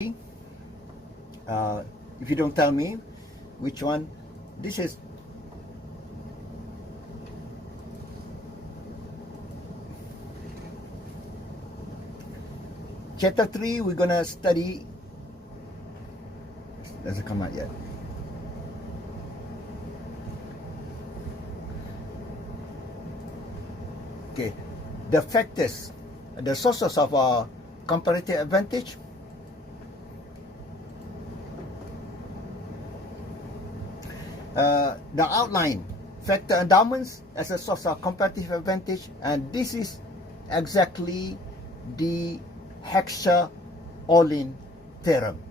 If you don't tell me which one, this is chapter 3. We're gonna study. Doesn't come out yet. Okay, the factors, the sources of our comparative advantage. The outline, factor endowments as a source of comparative advantage, and this is exactly the Heckscher-Ohlin theorem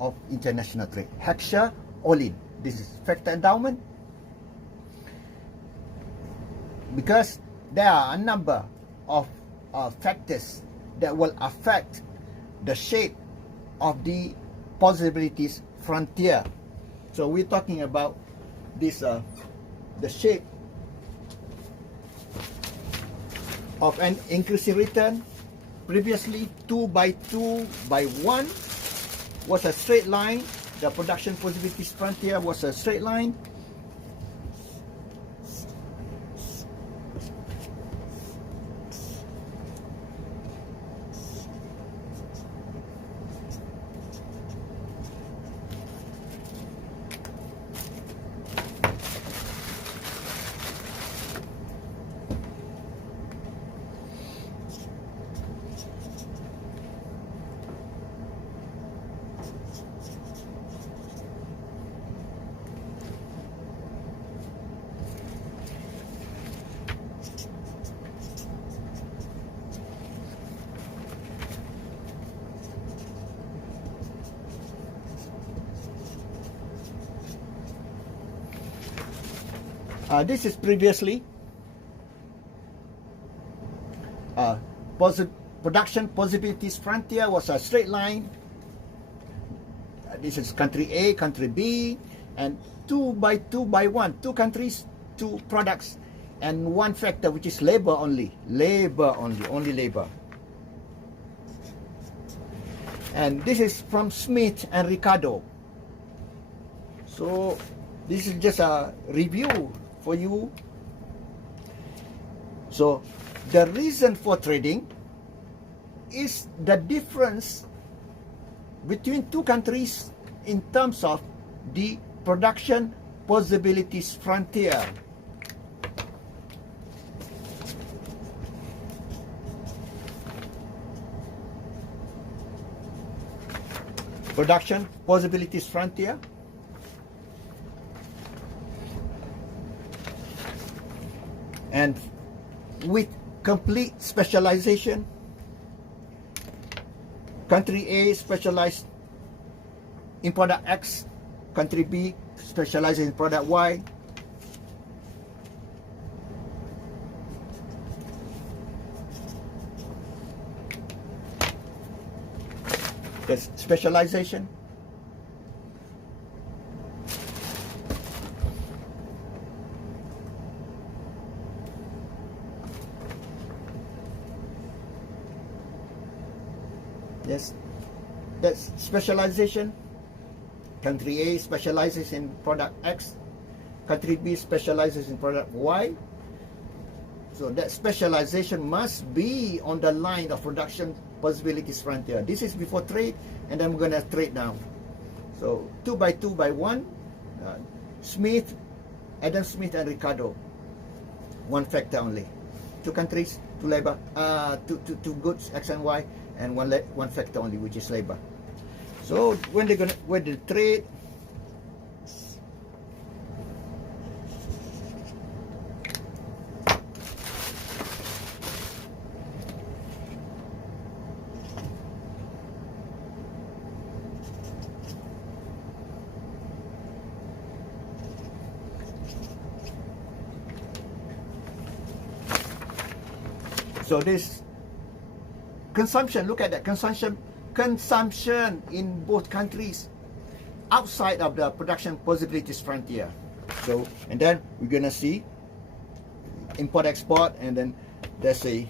of international trade. Heckscher-Ohlin, this is factor endowment, because there are a number of factors that will affect the shape of the possibilities frontier. So we're talking about this, the shape of an increasing return. Previously, 2 by 2 by 1 was a straight line. The production possibilities frontier was a straight line. This is previously production possibilities frontier was a straight line. This is country A, country B, and 2 by 2 by 1, 2 countries, 2 products, and 1 factor, which is labor only. Labor only, only labor. And this is from Smith and Ricardo. So this is just a review for you. So the reason for trading is the difference between 2 countries in terms of the production possibilities frontier. Production possibilities frontier. And with complete specialization, country A specialized in product X, country B specializes in product Y. That's specialization. Yes, that's specialization. Country A specializes in product X, country B specializes in product Y. So that specialization must be on the line of production possibilities frontier. This is before trade, and I'm gonna trade now. So 2 by 2 by 1, Smith, Adam Smith and Ricardo, 1 factor only. 2 countries, 2 labor, 2 goods X and Y, and 1 factor only, which is labor. So when they trade, so this consumption, look at that consumption in both countries outside of the production possibilities frontier. So, and then we're gonna see import export, and then there's a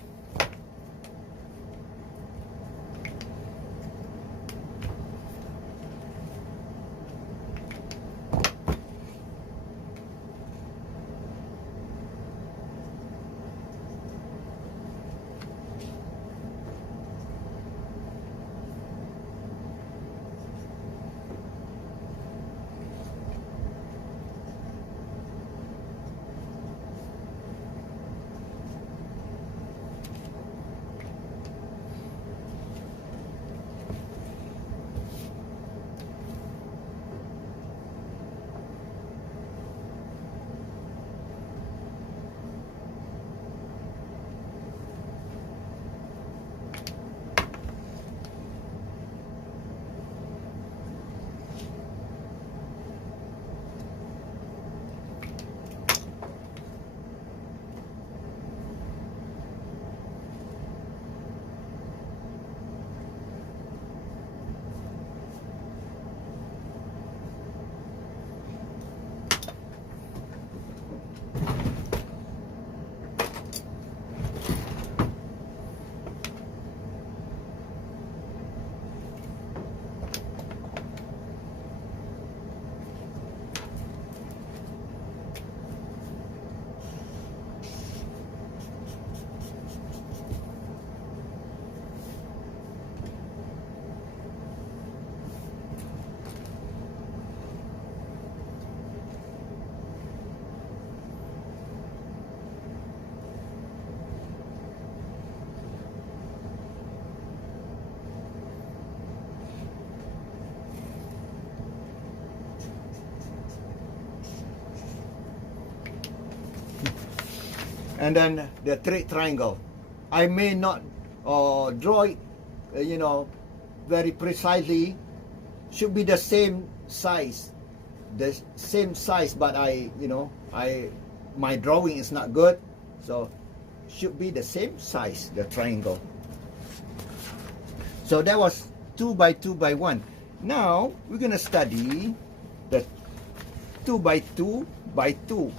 and then the trade triangle. I may not draw it, very precisely. Should be the same size, but my drawing is not good, so should be the same size, the triangle. So that was 2 by 2 by 1. Now we're gonna study the 2 by 2 by 2.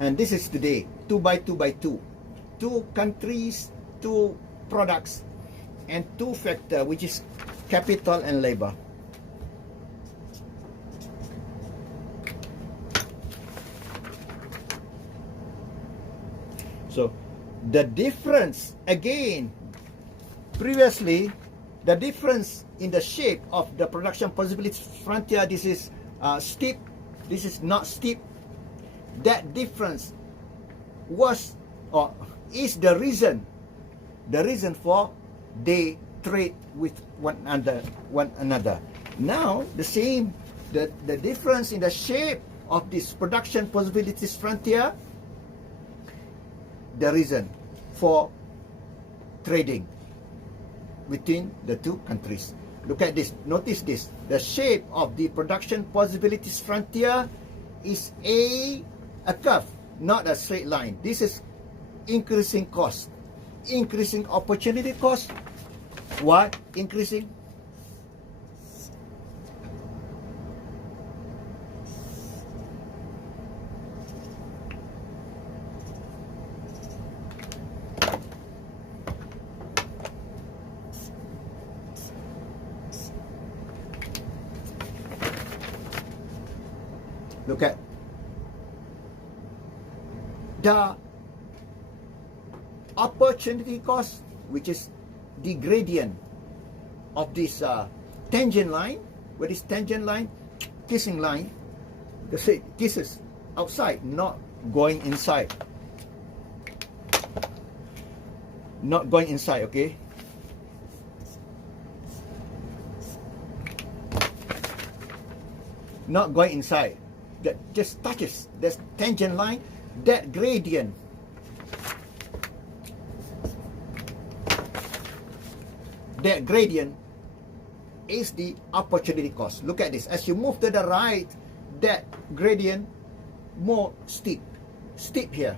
And this is today, 2 by 2 by 2. 2 countries, 2 products, and 2 factor, which is capital and labor. So the difference, again, previously, the difference in the shape of the production possibility frontier, this is steep, this is not steep. That difference was or is the reason for they trade with one another. Now the same, the difference in the shape of this production possibilities frontier, the reason for trading between the two countries. Look at this, notice this, the shape of the production possibilities frontier is a curve, not a straight line. This is increasing cost, increasing opportunity cost. What? Increasing look at the opportunity cost, which is the gradient of this tangent line. Where is tangent line? Kissing line. Because this is outside, not going inside. Not going inside, okay? Not going inside. That just touches this tangent line. That gradient is the opportunity cost. Look at this. As you move to the right, that gradient more steep here.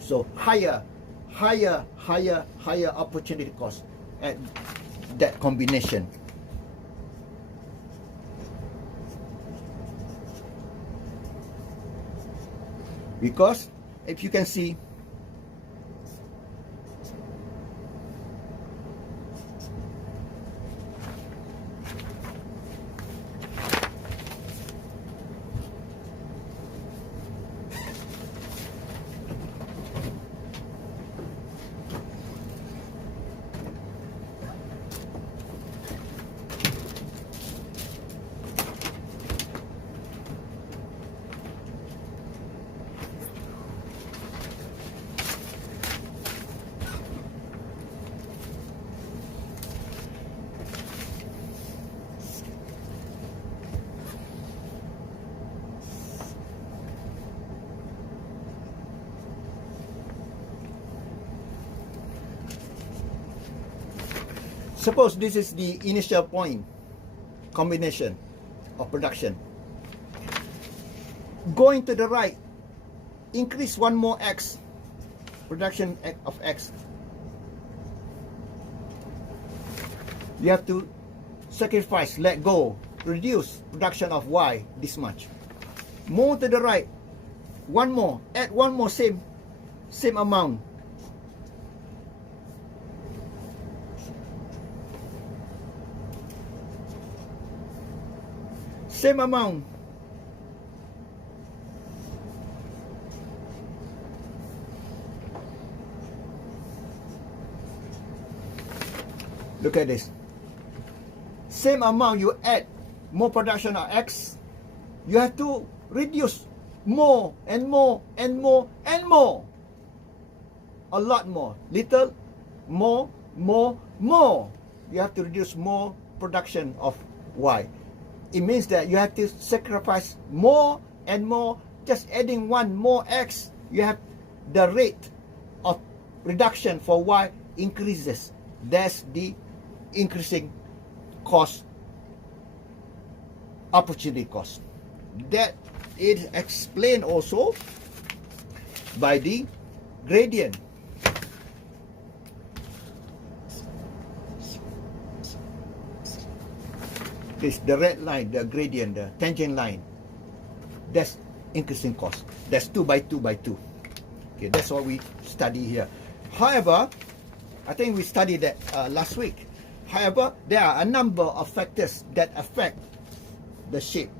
So higher opportunity cost at that combination. Because if you can see, suppose this is the initial point combination of production. Going to the right, increase one more X, production of X, you have to sacrifice, let go, reduce production of Y this much. More to the right, one more, add one more same amount. Same amount. Look at this. Same amount you add more production of X, you have to reduce more and more and more and more. A lot more. Little, more. You have to reduce more production of Y. It means that you have to sacrifice more and more. Just adding one more X, you have the rate of reduction for Y increases. That's the increasing cost, opportunity cost. That is explained also by the gradient. This, the red line, the gradient, the tangent line. That's increasing cost. That's 2 by 2 by 2. Okay, that's what we study here. However, I think we studied that last week. However, there are a number of factors that affect the shape.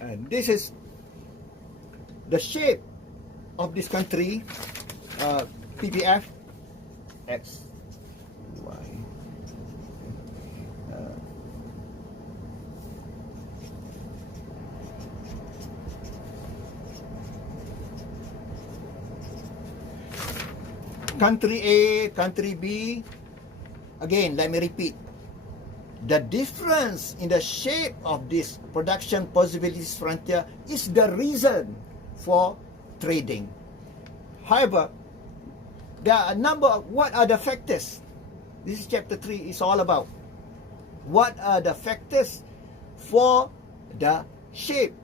And this is the shape of this country, PPF X Y. Country A, country B. Again, let me repeat. The difference in the shape of this production possibilities frontier is the reason for trading. However, there are a number of what are the factors. This is chapter 3 is all about. What are the factors for the shape?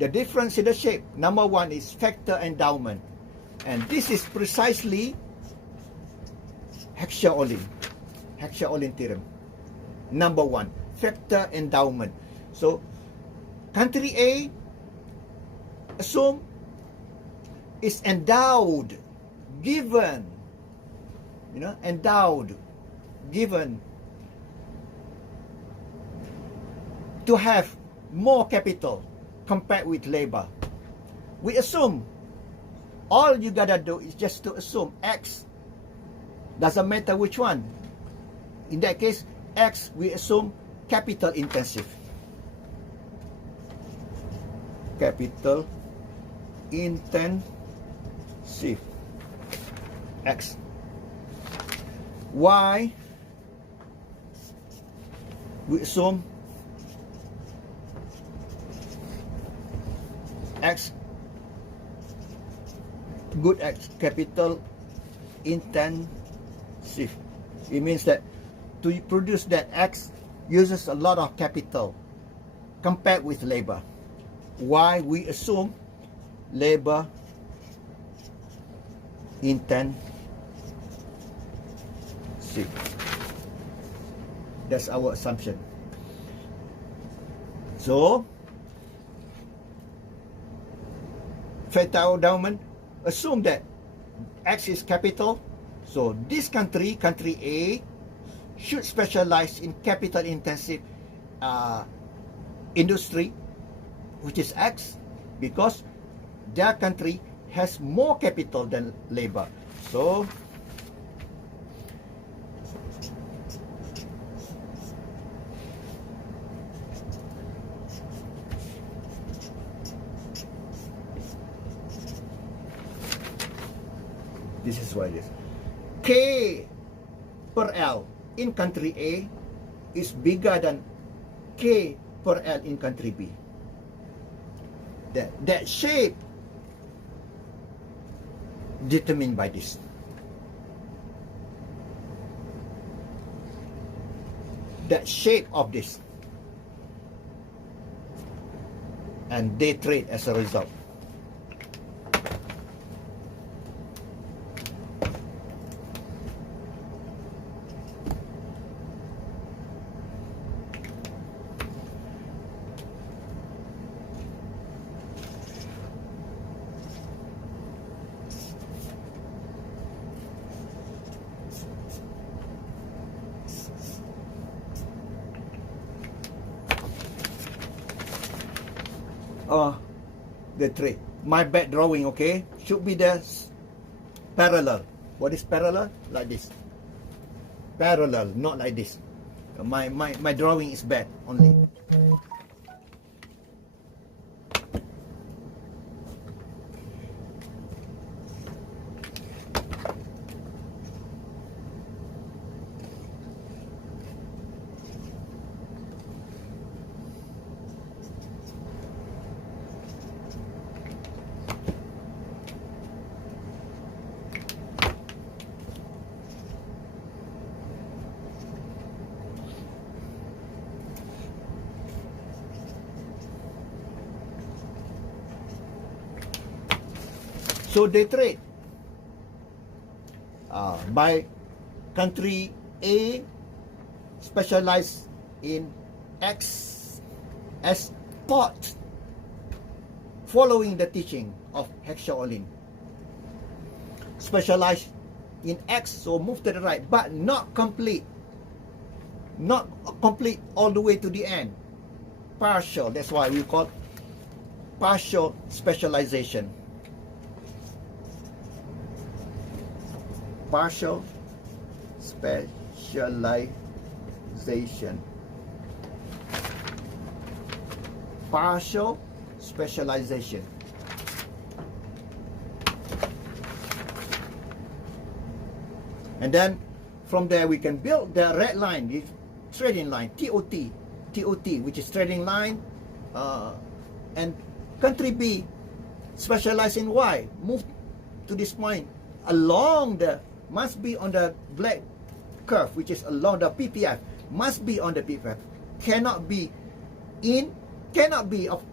The difference in the shape. Number one is factor endowment. And this is precisely Heckscher-Ohlin theorem. Number one, factor endowment. So, country A, assume, is endowed, given, given to have more capital compared with labor. We assume, all you gotta do is just to assume X. Doesn't matter which one. In that case, X, we assume capital intensive. Capital intensive. X. Y, we assume X, good X, capital intensive. It means that to produce that X uses a lot of capital compared with labor. Why we assume labor intensive. That's our assumption. So, factor endowment, assume that X is capital. So this country, country A, should specialize in capital intensive industry, which is X, because their country has more capital than labor. So This is what it is. K per L in country A is bigger than K per L in country B. That shape determined by this. That shape of this. And they trade as a result. The trade. My back drawing, okay, should be the parallel. What is parallel? Like this. Parallel, not like this. My drawing is bad only. So they trade by country A specialized in X as pot, following the teaching of Hexaolin. Specialized in X, so move to the right, but not complete. Not complete all the way to the end. Partial, that's why we call partial specialization. Partial specialization. Partial specialization. And then from there we can build the red line, the trading line, TOT, which is trading line, and country B specialize in Y, move to this point along the, must be on the black curve, which is along the PPF, must be on the PPF, cannot be in, cannot be of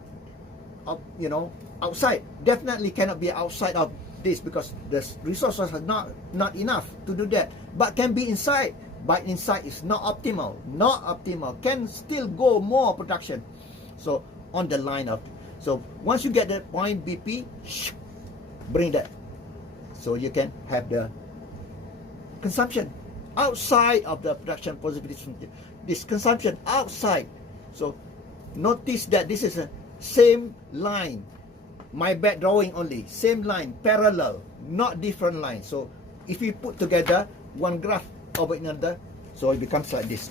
you know, outside, definitely cannot be outside of this, because the resources are not enough to do that, but can be inside, but inside is not optimal, can still go more production. So on the line of, so once you get that point BP, bring that, so you can have the consumption outside of the production possibilities. This consumption outside. So notice that this is a same line, my back drawing only, same line, parallel, not different line. So if we put together one graph over another, so it becomes like this.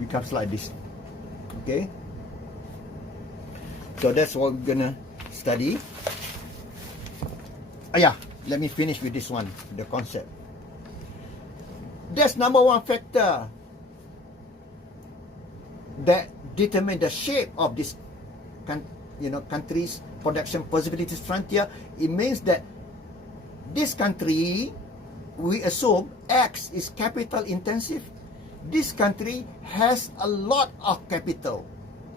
Becomes like this. Okay, so that's what we're gonna study. Yeah, let me finish with this one, the concept. That's number one factor that determine the shape of this country's production possibilities frontier. It means that this country, we assume X is capital intensive. This country has a lot of capital,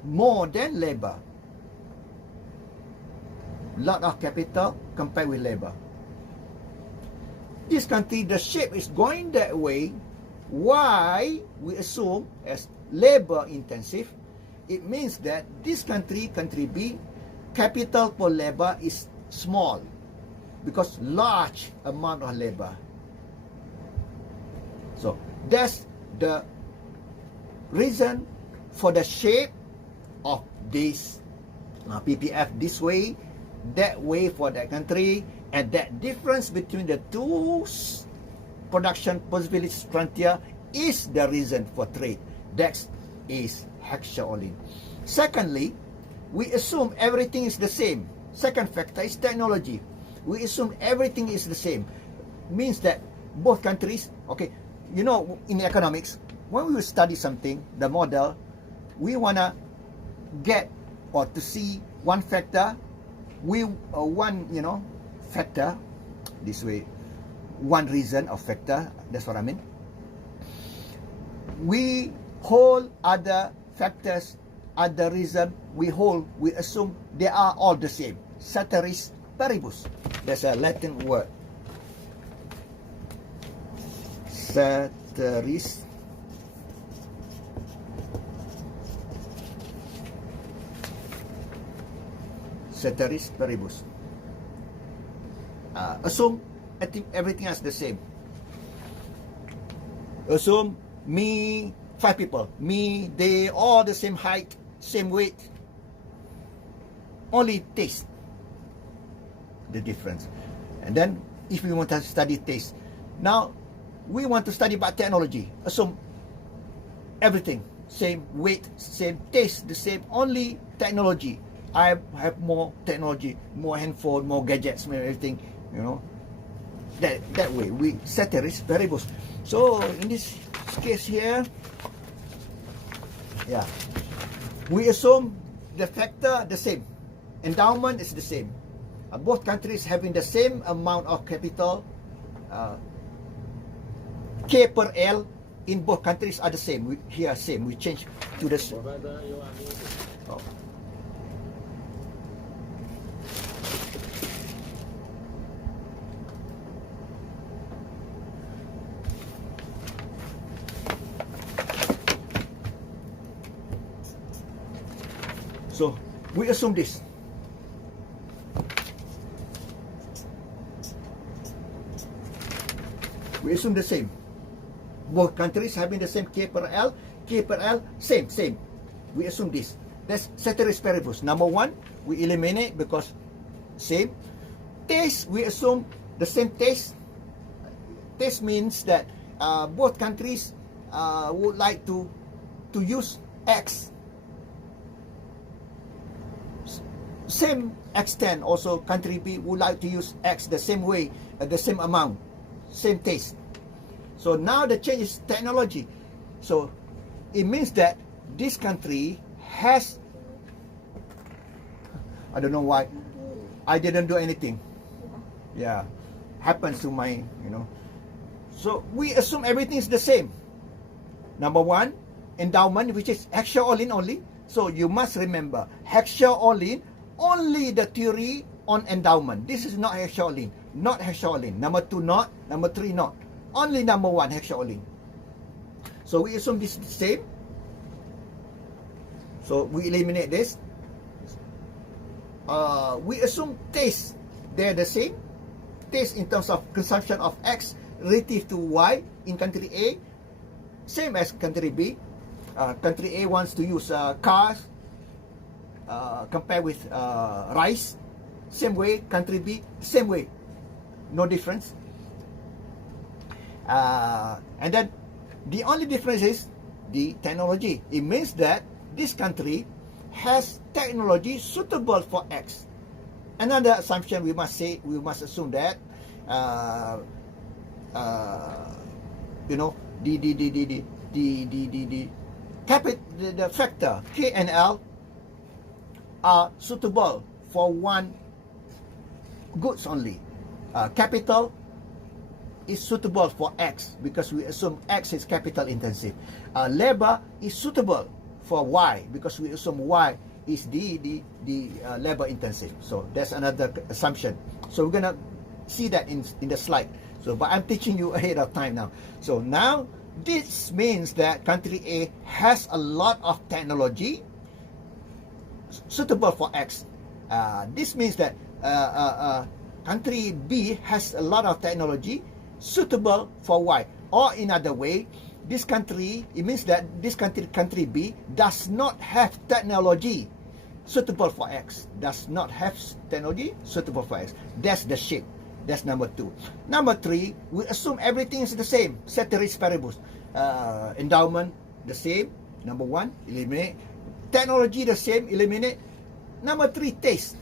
more than labor. Lot of capital compared with labor. This country, the shape is going that way. Why we assume as labor intensive? It means that this country, country B, capital for labor is small because large amount of labor. So that's the reason for the shape of this PPF this way, that way for that country, and that difference between the two production possibility frontier is the reason for trade. That is Hexaolin. Secondly, we assume everything is the same. Second factor is technology. We assume everything is the same. Means that both countries, okay, you know, in economics, when we study something, the model, we wanna get or to see one factor, one, you know, factor, this way, one reason or factor, that's what I mean. We hold other factors, other reason, we assume they are all the same. Ceteris paribus. That's a Latin word. Ceteris paribus. Assume everything is the same. Assume me, 5 people, me, they all the same height, same weight. Only taste the difference. And then if we want to study taste, now we want to study about technology. Assume everything same weight, same taste, the same, only technology. I have more technology, more handphone, more gadgets, more everything, you know. That way we ceteris paribus. So in this case here, yeah, we assume the factor the same, endowment is the same. Both countries having the same amount of capital, K per L in both countries are the same. Here same. We change to the. Oh. So we assume this. We assume the same. Both countries having the same K per L, same. We assume this. That's ceteris paribus. Number one, we eliminate because same. Taste, we assume the same taste. Taste means that both countries would like to use X. Same extent, also country B would like to use X the same way, the same amount, same taste. So now the change is technology. So it means that this country has, I don't know why, I didn't do anything. Yeah, happens to my, you know. So we assume everything is the same. Number one, endowment, which is Hexaolin only. So you must remember, Hexaolin, only the theory on endowment. This is not Hexaolin, not Hexaolin. Number two, not. Number three, not. Only number one, Hexaolin. So we assume this is the same. So we eliminate this. We assume taste, they're the same. Taste in terms of consumption of X relative to Y in country A, same as country B. Country A wants to use cars, compared with rice, same way. Country B, same way, no difference. And then the only difference is the technology. It means that this country has technology suitable for X. Another assumption we must say, we must assume that you know, the factor K and L are suitable for one goods only. Capital is suitable for X because we assume X is capital intensive. Labor is suitable for Y because we assume Y is the labor intensive. So that's another assumption. So we're gonna see that in the slide. So but I'm teaching you ahead of time now. So now this means that country A has a lot of technology suitable for X. This means that country B has a lot of technology suitable for Y. Or in other way, this country, it means that this country, country B, does not have technology suitable for X. Does not have technology suitable for X. That's the shape. That's number 2. Number 3, we assume everything is the same. Ceteris paribus. Endowment, the same. Number 1, eliminate. Technology, the same. Eliminate. Number 3, taste.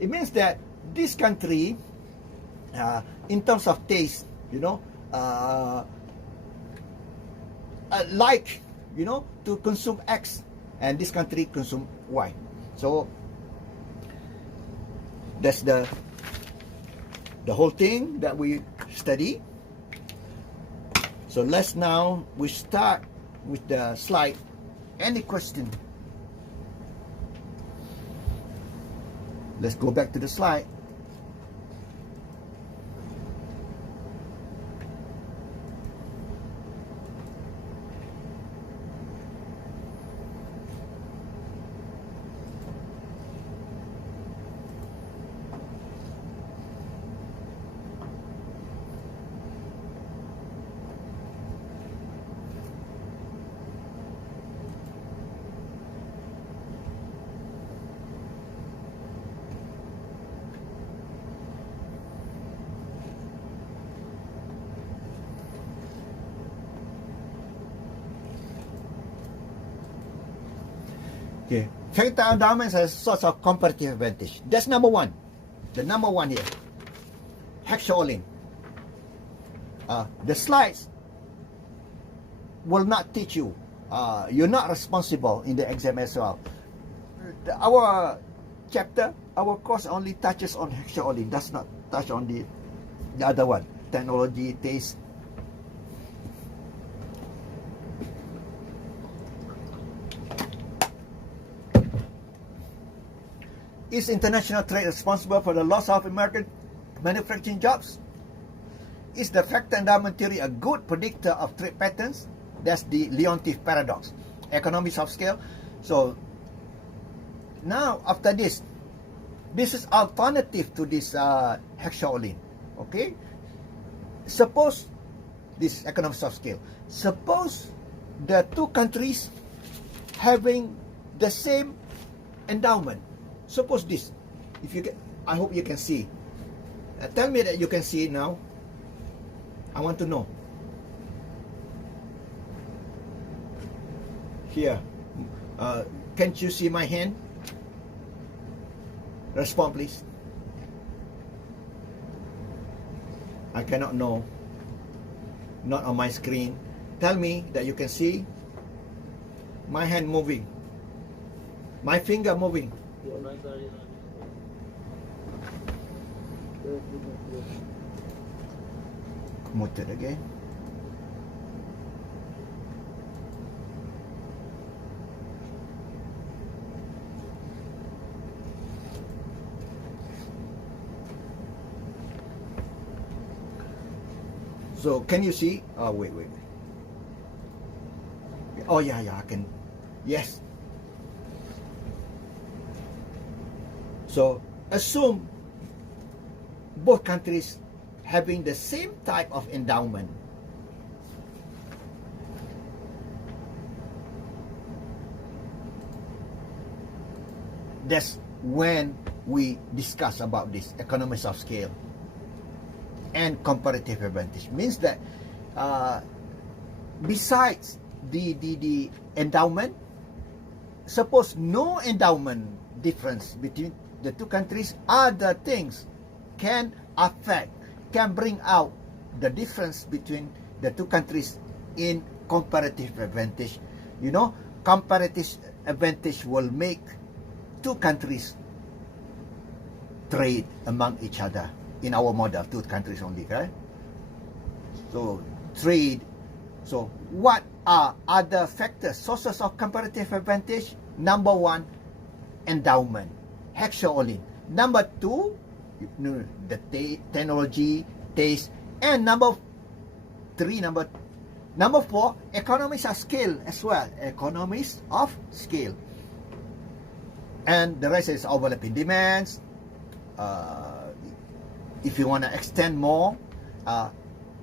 It means that this country, in terms of taste, you know, like, you know, to consume X, and this country consume Y. So that's the whole thing that we study. So let's now we start with the slide. Any question? Let's go back to the slide. Okay, factor endowments as a source of comparative advantage. That's number 1. The number 1 here. Hexaolin. The slides will not teach you. You're not responsible in the exam as well. Our chapter, our course only touches on hexaolin. Does not touch on the other one. Technology, taste. Is international trade responsible for the loss of American manufacturing jobs? Is the factor endowment theory a good predictor of trade patterns? That's the Leontief paradox. Economies of scale. So now after this is alternative to this hexaolin. Okay. Suppose this economies of scale. Suppose the two countries having the same endowment. Suppose this, if you can, I hope you can see. Tell me that you can see it now. I want to know. Here, can't you see my hand? Respond, please. I cannot know. Not on my screen. Tell me that you can see my hand moving, my finger moving. Muted again. So can you see? Oh, wait. Oh, yeah, I can. Yes. So assume both countries having the same type of endowment. That's when we discuss about this economies of scale and comparative advantage. Means that besides the endowment, suppose no endowment difference between the two countries, other things can affect, can bring out the difference between the two countries in comparative advantage. You know, comparative advantage will make two countries trade among each other. In our model, two countries only, right? So trade. So what are other factors, sources of comparative advantage? Number 1, endowment, hexaolin. Number 2, the technology, taste, and number 4, economies of scale as well. Economies of scale, and the rest is overlapping demands. If you want to extend more,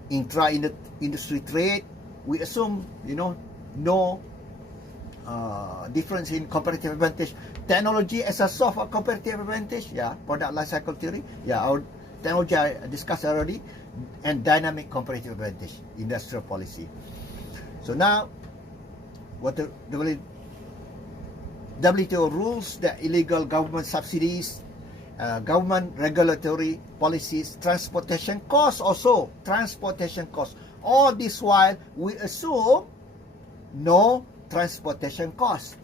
intra-industry trade, we assume, no difference in comparative advantage. Technology as a source of comparative advantage, product life cycle theory, our technology I discussed already, and dynamic comparative advantage, industrial policy. So now, what the WTO rules that illegal government subsidies, government regulatory policies, transportation costs also, all this while we assume no transportation costs.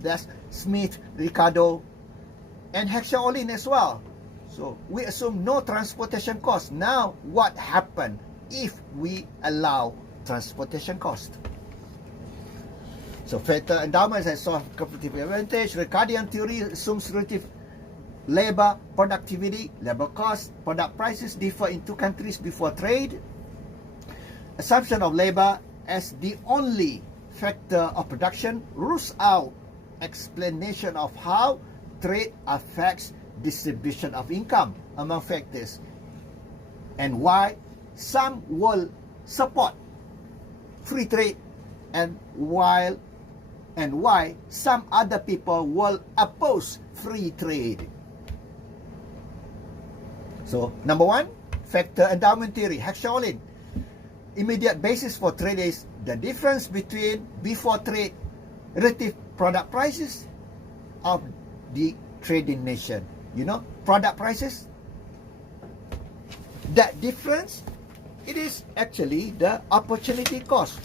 That's Smith, Ricardo, and Hexaolin as well. So we assume no transportation costs. Now what happened if we allow transportation cost? So factor endowment as a source of competitive advantage. Ricardian theory assumes relative labor productivity, labor cost, product prices differ in two countries before trade. Assumption of labor as the only factor of production rules out explanation of how trade affects distribution of income among factors, and why some will support free trade and why some other people will oppose free trade. So number one, factor endowment theory, Hexaolin. Immediate basis for trade is the difference between before trade relative product prices of the trading nation. Product prices, that difference, it is actually the opportunity cost.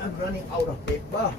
I'm running out of paper.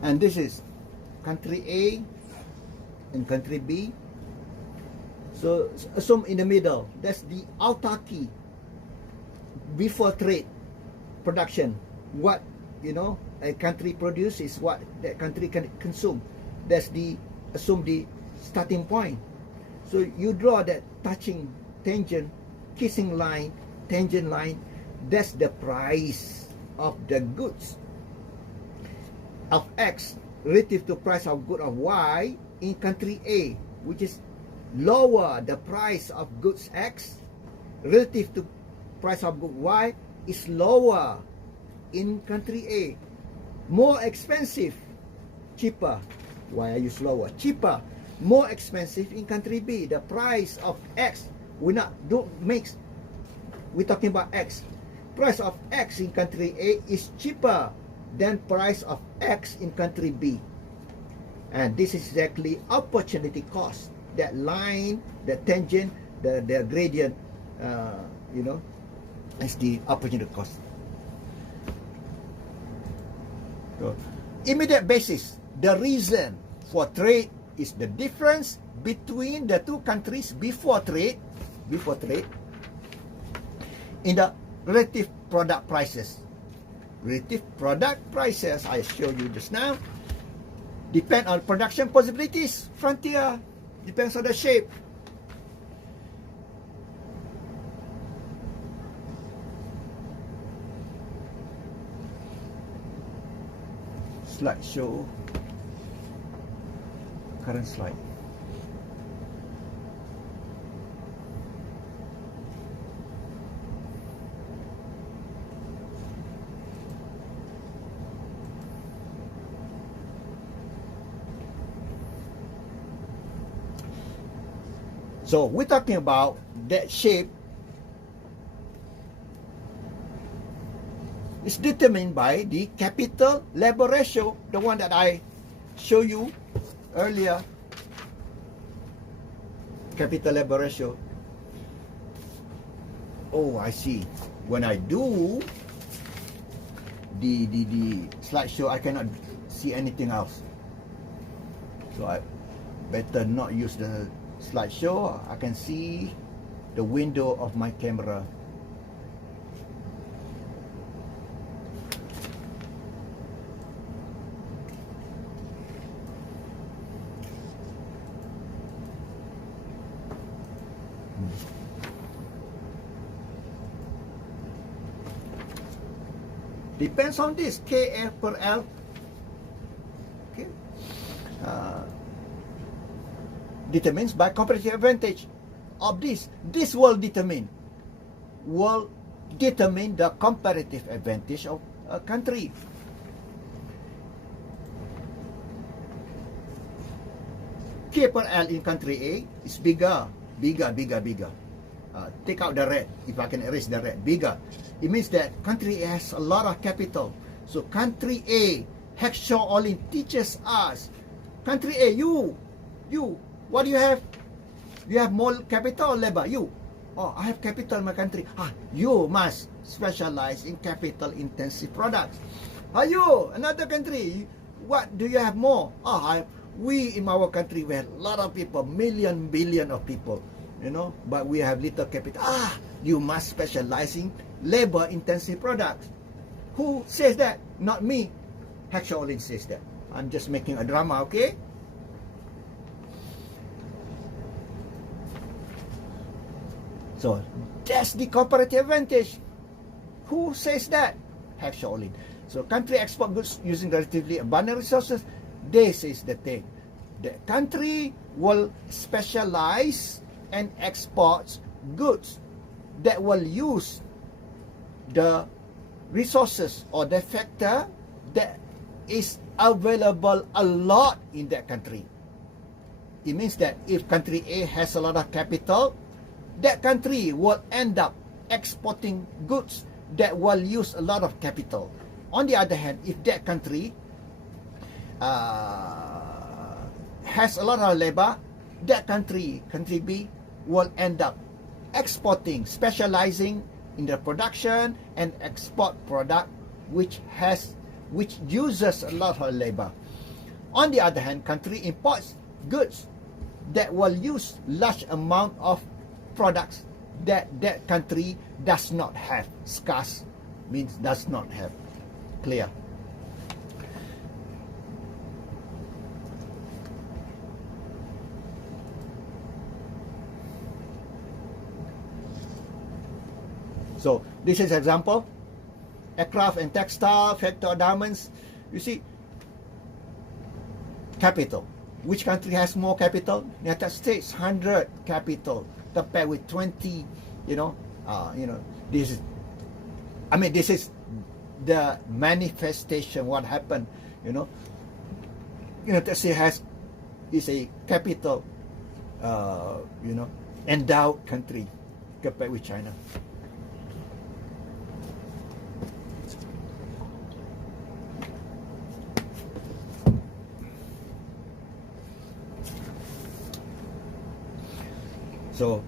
And this is country A and country B. So assume in the middle, that's the autarky before trade production. What a country produces is what that country can consume. That's assume the starting point. So you draw that touching tangent, kissing line, tangent line. That's the price of the goods of X relative to price of good of Y in country A, which is lower. The price of goods X relative to price of good Y is lower in country A. More expensive, cheaper. Why I use lower? Cheaper, more expensive in country B. The price of X, we're talking about X. Price of X in country A is cheaper than price of X in country B. And this is exactly opportunity cost. That line, the tangent, the gradient, is the opportunity cost. So, immediate basis, the reason for trade is the difference between the two countries before trade, in the relative product prices. Relative product prices, I showed you just now, depend on production possibilities, frontier, depends on the shape. Slideshow, current slide. So we're talking about that shape is determined by the capital labor ratio, the one that I showed you earlier. Capital labor ratio. Oh, I see. When I do the slideshow, I cannot see anything else. So I better not use the slideshow. I can see the window of my camera. Depends on this KF per L. Okay. Determines by competitive advantage of this. This will determine the comparative advantage of a country. K per L in country A is bigger. Take out the red, if I can erase the red, bigger. It means that country A has a lot of capital. So country A, Hackshaw Olin teaches us, country A, you, what do you have? You have more capital or labor? You. Oh, I have capital in my country. You must specialize in capital intensive products. You, another country, what do you have more? We in our country, we have a lot of people, billion of people, you know, but we have little capital. You must specialize in labor intensive products. Who says that? Not me. Hackshaw Olin says that. I'm just making a drama, okay? So that's the comparative advantage. Who says that? Hackshaw Olin. So country export goods using relatively abundant resources. This is the thing. The country will specialize and exports goods that will use the resources or the factor that is available a lot in that country. It means that if country A has a lot of capital, that country will end up exporting goods that will use a lot of capital. On the other hand, if that country has a lot of labor, that country B, will end up exporting, specializing in the production and export product which uses a lot of labor. On the other hand, country imports goods that will use large amount of products that that country does not have. Scarce means does not have. Clear? So this is example. Aircraft and textile, factory diamonds. You see, capital. Which country has more capital? United States, 100 capital compared with 20. This is. This is the manifestation. What happened? United States is a capital. Endowed country compared with China. So,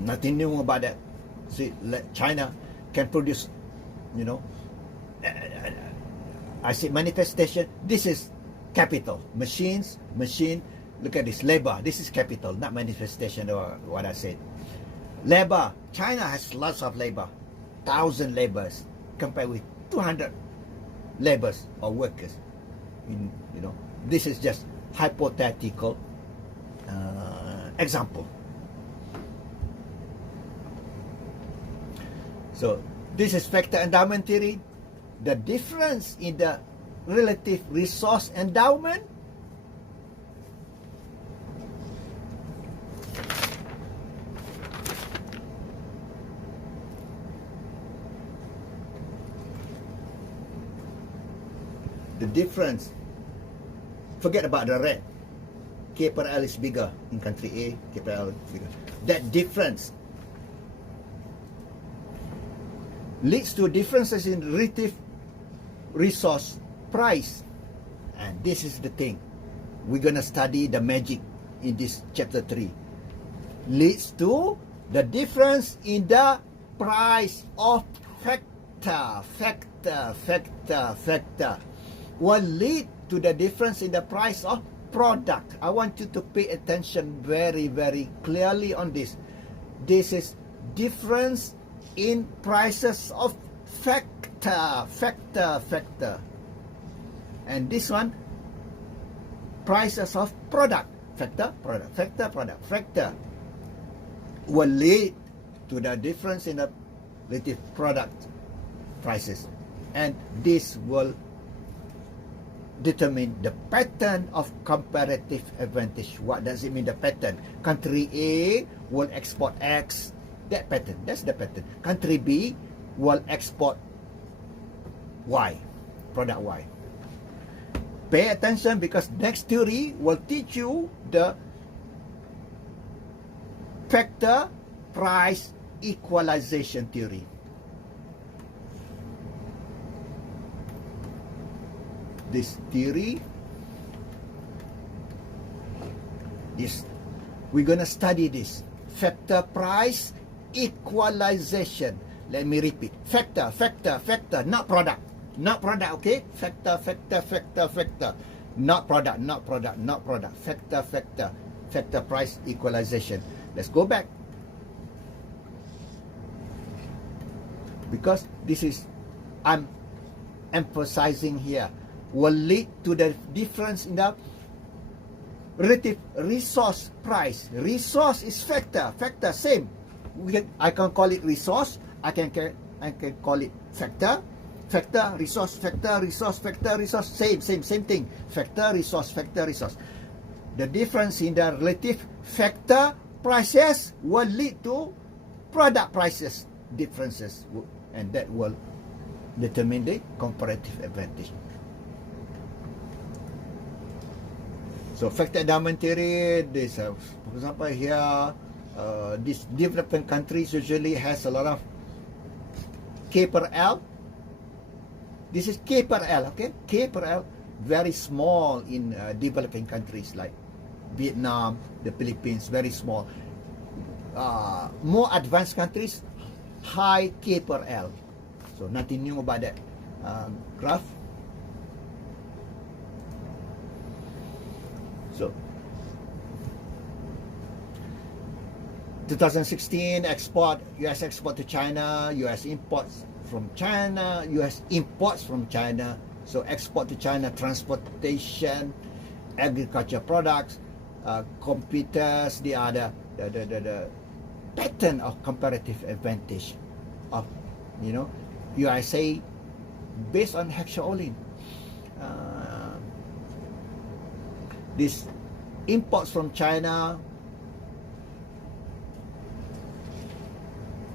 nothing new about that. See, China can produce, I say manifestation. This is capital. Machine. Look at this, labor. This is capital, not manifestation or what I said. Labor, China has lots of labor, 1,000 laborers compared with 200 laborers or workers. This is just hypothetical example. So this is factor endowment theory. The difference in the relative resource endowment forget about the red. K per L is bigger in country A, K per L is bigger. That difference leads to differences in relative resource price. And this is the thing. We're going to study the magic in this chapter 3. Leads to the difference in the price of factor will lead to the difference in the price of product. I want you to pay attention very, very clearly on this. This is difference in prices of factor. And this one, prices of product. Factor will lead to the difference in the relative product prices. And this will determine the pattern of comparative advantage. What does it mean, the pattern? Country A will export X. That pattern, that's the pattern. Country B will export Y, product Y. Pay attention, because next theory will teach you the factor price equalization theory. This theory is, we're going to study this factor price equalization. Let me repeat. Factor, not product, okay? Factor, not product. Factor price equalization. Let's go back, because this is, I'm emphasizing here, will lead to the difference in the relative resource price. Resource is factor, same. I can call it resource, I can call it factor, resource, same thing. Factor, resource. The difference in the relative factor prices will lead to product prices differences, and that will determine the comparative advantage. So factor endowment theory, this for example here, this developing countries usually has a lot of K per L. This is K per L, okay? K per L, very small in developing countries like Vietnam, the Philippines, very small. More advanced countries, high K per L. So nothing new about that graph. So 2016 export, US export to China, US imports from China, US imports from China. So export to China, transportation, agriculture products, computers, the pattern of comparative advantage of, USA based on Hexaolin. This imports from China,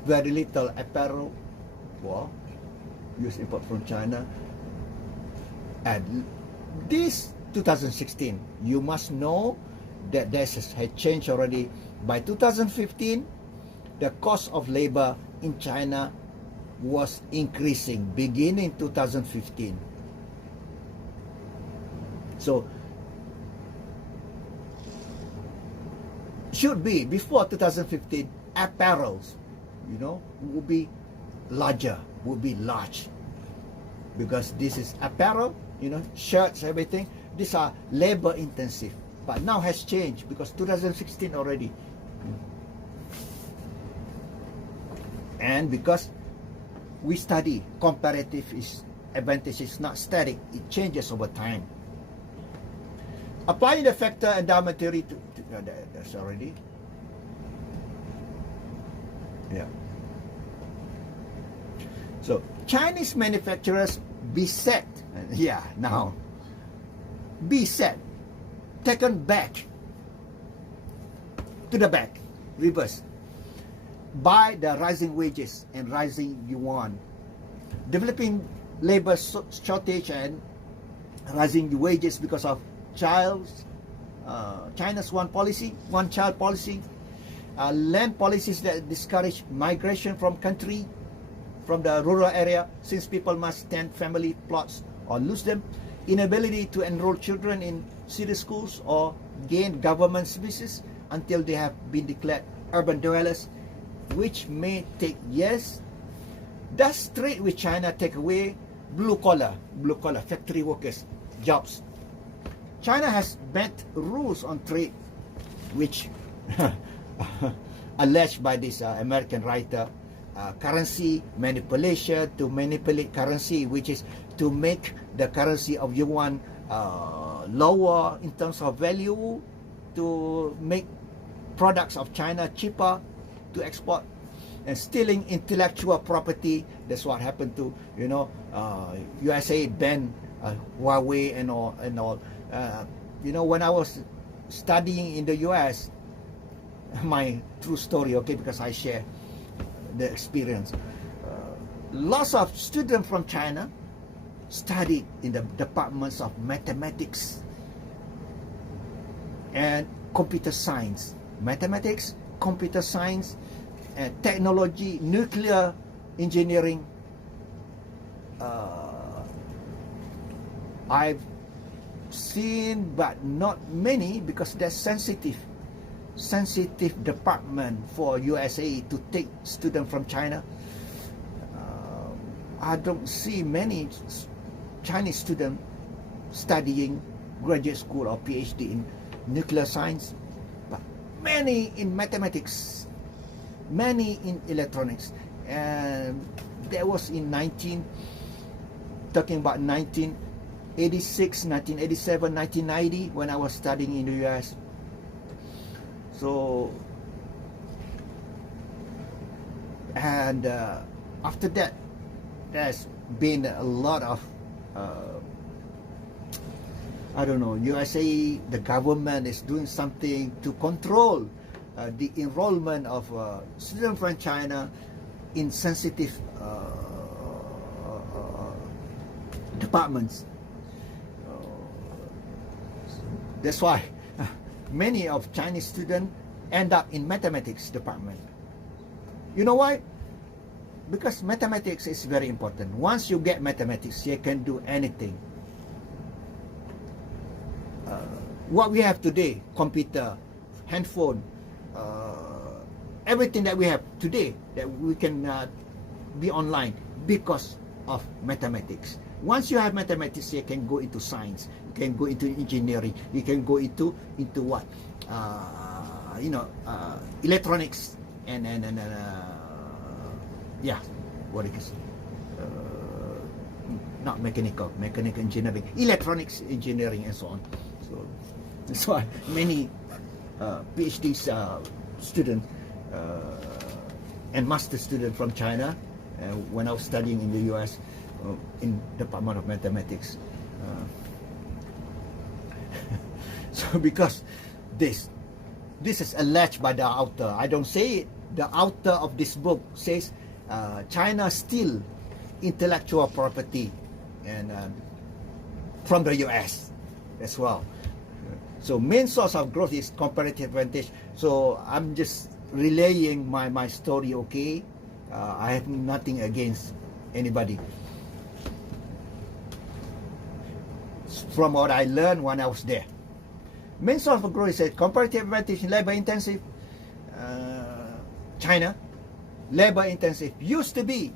very little apparel, use import from China. And this 2016, you must know that this has changed already. By 2015, the cost of labor in China was increasing, beginning 2015. So should be before 2015, apparels, would be larger, would be large, because this is apparel, shirts, everything. These are labor intensive, but now has changed because 2016 already. And because we study comparative advantage is not static, it changes over time. Applying the factor endowment theory to that's already. Yeah. So Chinese manufacturers beset, yeah, now beset, taken back to the back, reverse, by the rising wages and rising yuan, developing labor shortage and rising wages because of China's one child policy, land policies that discourage migration from the rural area, since people must tend family plots or lose them, inability to enroll children in city schools or gain government services until they have been declared urban dwellers, which may take years. Does trade with China take away blue collar factory workers jobs? China has bent rules on trade, which alleged by this American writer, currency manipulation, to manipulate currency, which is to make the currency of yuan lower in terms of value, to make products of China cheaper to export, and stealing intellectual property. That's what happened to, you know, USA banned Huawei and all. You know, when I was studying in the US, my true story, okay, because I share the experience. Lots of students from China studied in the departments of mathematics and computer science. Mathematics, computer science, and technology, nuclear engineering. I've seen, but not many, because that's sensitive department for USA to take students from China. I don't see many Chinese students studying graduate school or PhD in nuclear science, but many in mathematics, many in electronics. And that was in 1986, 1987, 1990, when I was studying in the US. So, and after that, there's been a lot of, I don't know, USA, the government is doing something to control the enrollment of students from China in sensitive departments. That's why many of Chinese students end up in mathematics department. You know why? Because mathematics is very important. Once you get mathematics, you can do anything. What we have today, computer, handphone, everything that we have today, that we can be online because of mathematics. Once you have mathematics, you can go into science, you can go into engineering, you can go into what, you know, electronics and yeah, what it is, not mechanical engineering, electronics engineering, and so on. So that's why many PhD students and master students from China, when I was studying in the US, in Department of Mathematics. So because this is alleged by the author, I don't say it. The author of this book says China steal intellectual property and from the US as well. So main source of growth is comparative advantage. So I'm just relaying my story, okay? I have nothing against anybody. From what I learned when I was there. Main source of growth is a comparative advantage in labor intensive. China, labor intensive used to be,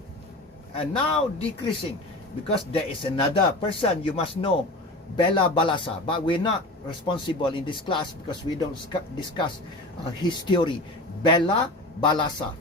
and now decreasing, because there is another person you must know, Bella Balasa, but we're not responsible in this class because we don't discuss his theory. Bella Balasa.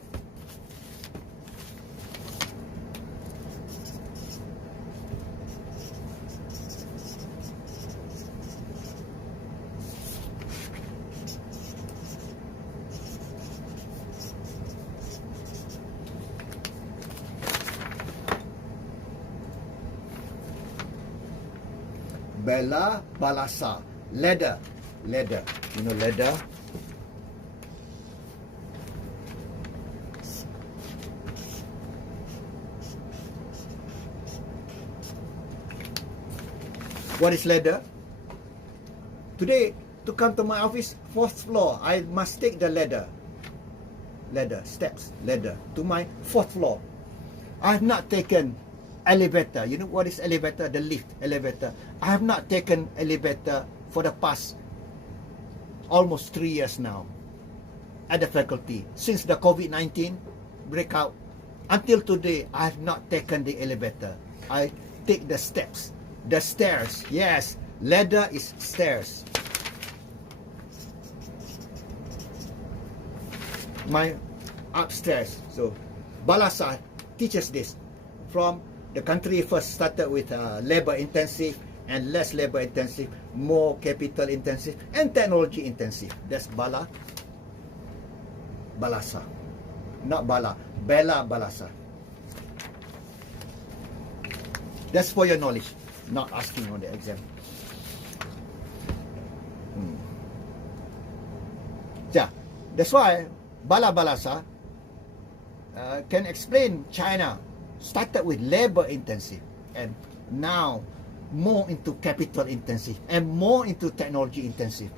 Bella balasa. Leather. Leather. You know leather? What is ladder? Today, to come to my office, 4th floor, I must take the ladder. Ladder, steps, ladder, to my 4th floor. I have not taken elevator. You know what is elevator? The lift, elevator. I have not taken elevator for the past almost 3 years now at the faculty. Since the COVID-19 breakout, until today, I have not taken the elevator. I take the steps. The stairs, yes, ladder is stairs. My upstairs. So Balasa teaches this. From the country first started with labor intensive and less labor intensive, more capital intensive and technology intensive. That's Balasa. Not Bala, Bella Balasa. That's for your knowledge. Not asking on the exam. Yeah, that's why Bala Balasa can explain China started with labor intensive and now more into capital intensive and more into technology intensive.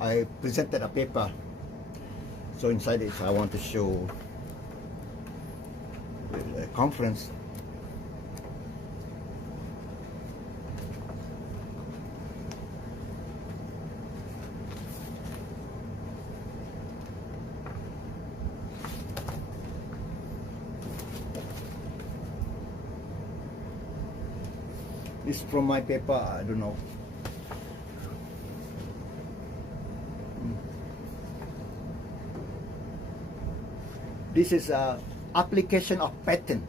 I presented a paper, so inside it I want to show the conference. This is from my paper, I don't know. This is a application of patent,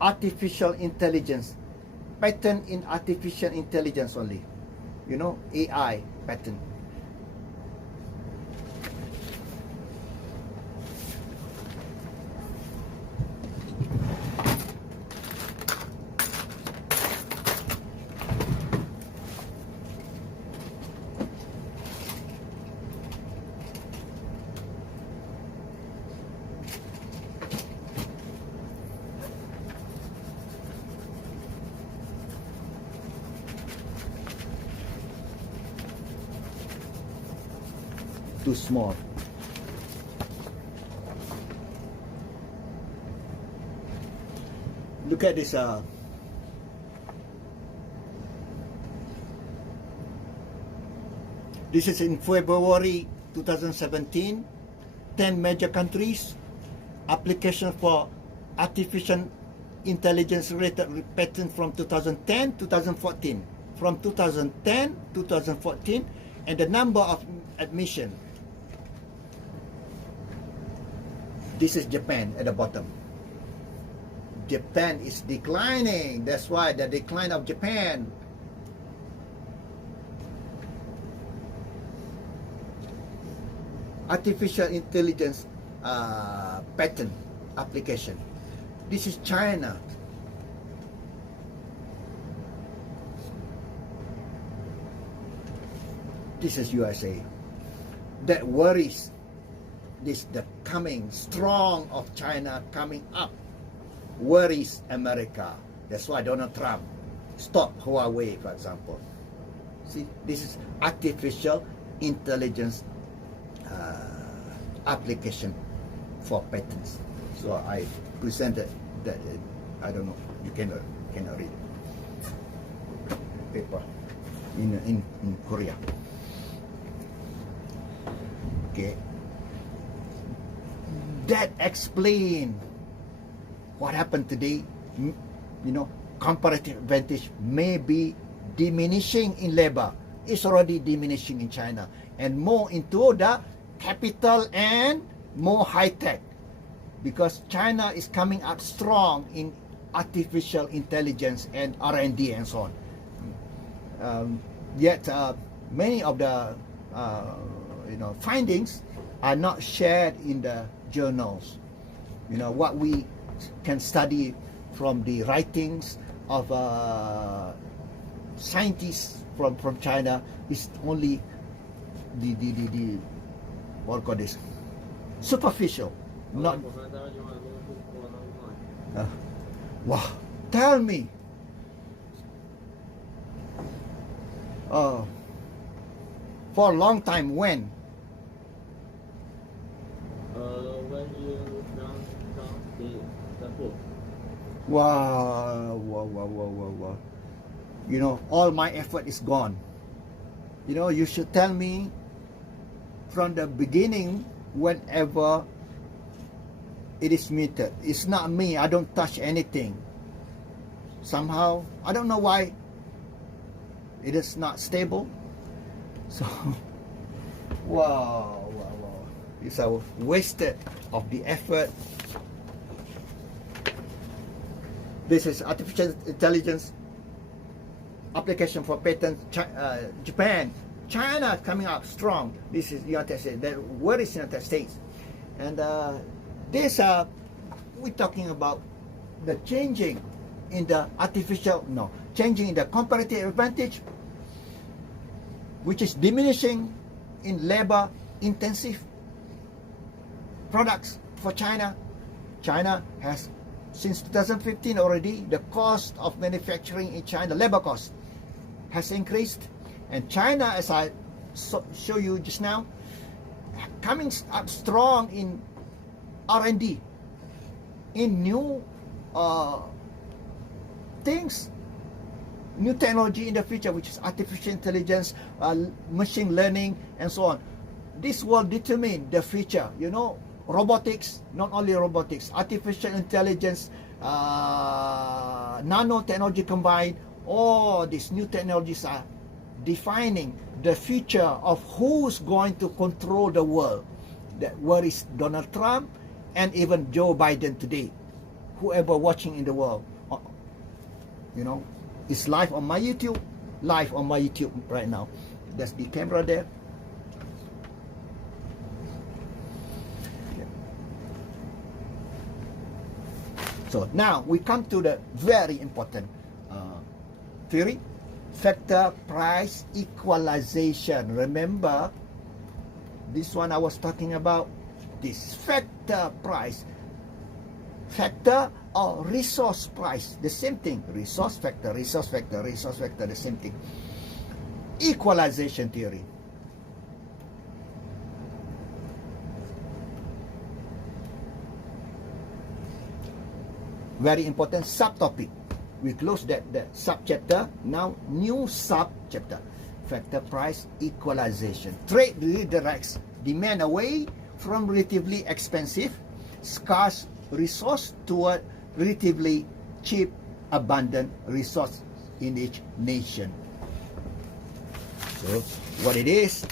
artificial intelligence, patent in artificial intelligence only. You know, AI patent. Too small. Look at this. This is in February 2017. 10 major countries. Application for artificial intelligence related patent from 2010 2014. From 2010 2014, and the number of admission. This is Japan at the bottom. Japan is declining. That's why the decline of Japan. Artificial intelligence patent application. This is China. This is USA. That worries this the coming strong of China coming up worries America. That's why Donald Trump stopped Huawei, for example. See, this is artificial intelligence application for patents. So I presented that. I don't know. You cannot read paper in Korea. Okay. That explain what happened today. You know, comparative advantage may be diminishing in labor. It's already diminishing in China, and more into the capital and more high tech, because China is coming up strong in artificial intelligence and R&D and so on. Yet many of the findings are not shared in the journals. You know, what we can study from the writings of scientists from China is only the what call this, superficial, not. Wow, tell me. For a long time, when? When you done the book. Wow. You know, all my effort is gone. You know, you should tell me from the beginning whenever it is muted. It's not me. I don't touch anything. Somehow, I don't know why it is not stable. So, wow. It's a wasted of the effort. This is artificial intelligence application for patent. Japan, China coming up strong. This is United States. Where is United States? And this we're talking about the changing in the changing in the comparative advantage, which is diminishing in labor intensive products for China. China has, since 2015 already, the cost of manufacturing in China, labor cost, has increased. And China, as I show you just now, coming up strong in R&D, in new things, new technology in the future, which is artificial intelligence, machine learning, and so on. This will determine the future. You know, robotics, not only robotics, artificial intelligence, nanotechnology combined, all these new technologies are defining the future of who's going to control the world. That worries Donald Trump and even Joe Biden today. Whoever watching in the world, you know, it's live on my YouTube right now. There's the camera there. So now we come to the very important theory, factor price equalization. Remember, this one I was talking about, this factor price. Factor or resource price, the same thing. Resource factor, the same thing. Equalization theory. Very important subtopic. We close that subchapter. Now new subchapter. Factor price equalization. Trade redirects demand away from relatively expensive, scarce resource toward relatively cheap, abundant resource in each nation. So what it is?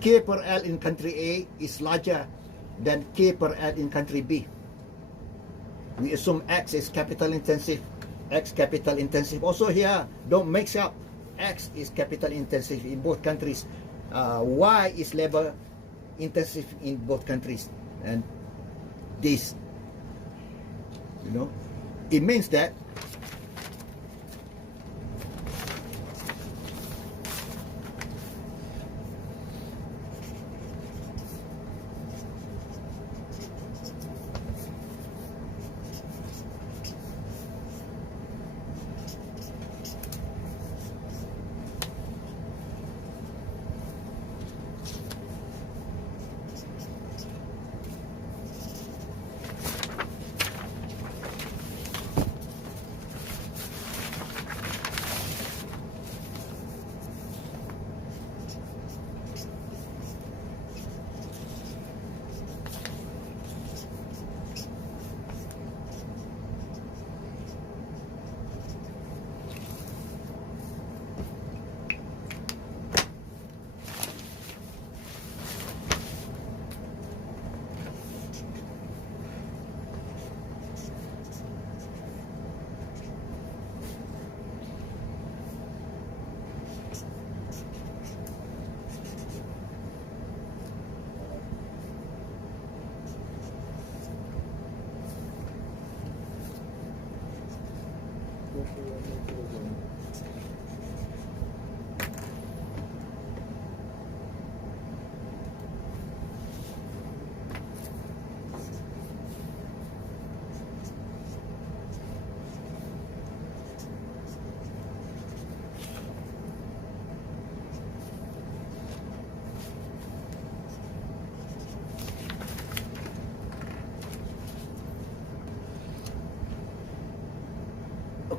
K per L in country A is larger than K per L in country B. We assume X is capital intensive, X capital intensive. Also here, don't mix up. X is capital intensive in both countries. Y is labor intensive in both countries. And this, you know, it means that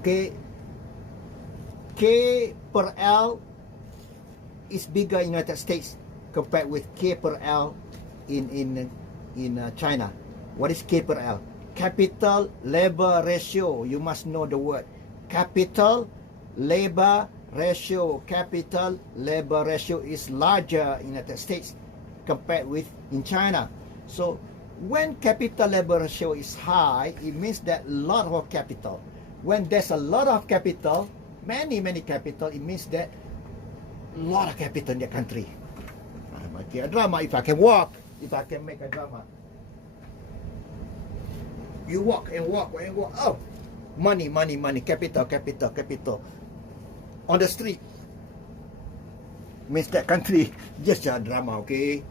okay, K per L is bigger in United States compared with K per L in China. What is K per L? Capital labor ratio. You must know the word. Capital labor ratio. Capital labor ratio is larger in United States compared with in China. So when capital labor ratio is high, it means that a lot of capital. When there's a lot of capital, many capital, it means that a lot of capital in the country. I might be a drama if I can walk, if I can make a drama. You walk and walk and walk. Oh, money, capital. On the street. Means that country just a drama, okay?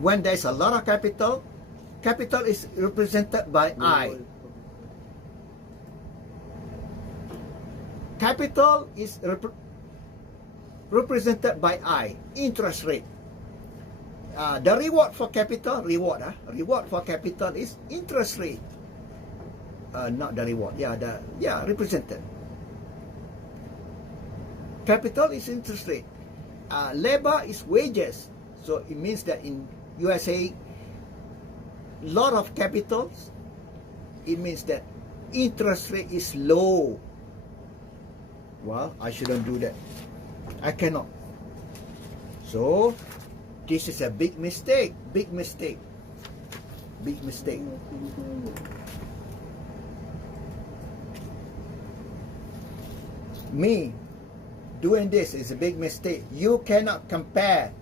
When there's a lot of capital, capital is represented by I. Capital is represented by I. Interest rate. The reward for capital, reward for capital is interest rate. Not the reward. Represented. Capital is interest rate. Labor is wages. So it means that in USA, lot of capitals, it means that interest rate is low. Well, I shouldn't do that. I cannot. So this is a big mistake. Me doing this is a big mistake. You cannot compare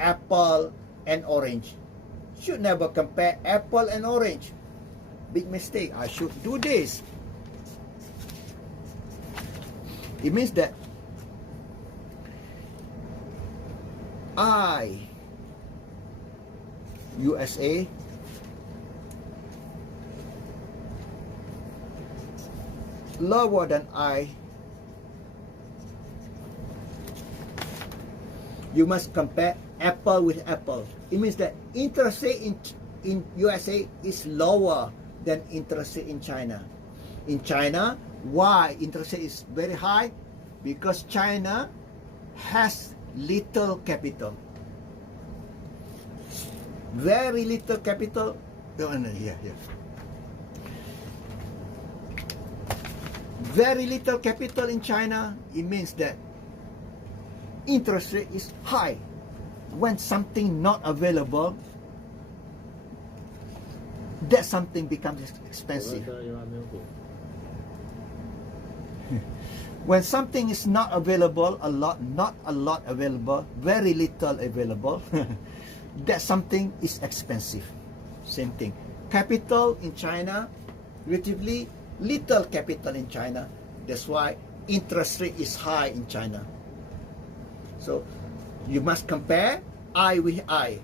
apple and orange. Should never compare apple and orange. Big mistake. I should do this. It means that I, USA, lower than I. You must compare apple with apple. It means that interest rate in USA is lower than interest rate in China. In China, why interest rate is very high? Because China has little capital. Very little capital. Very little capital in China. It means that interest rate is high. When something not available, that something becomes expensive. When something is not available, not a lot available, very little available, that something is expensive. Same thing. Capital in China, relatively little capital in China. That's why interest rate is high in China. So you must compare I with I,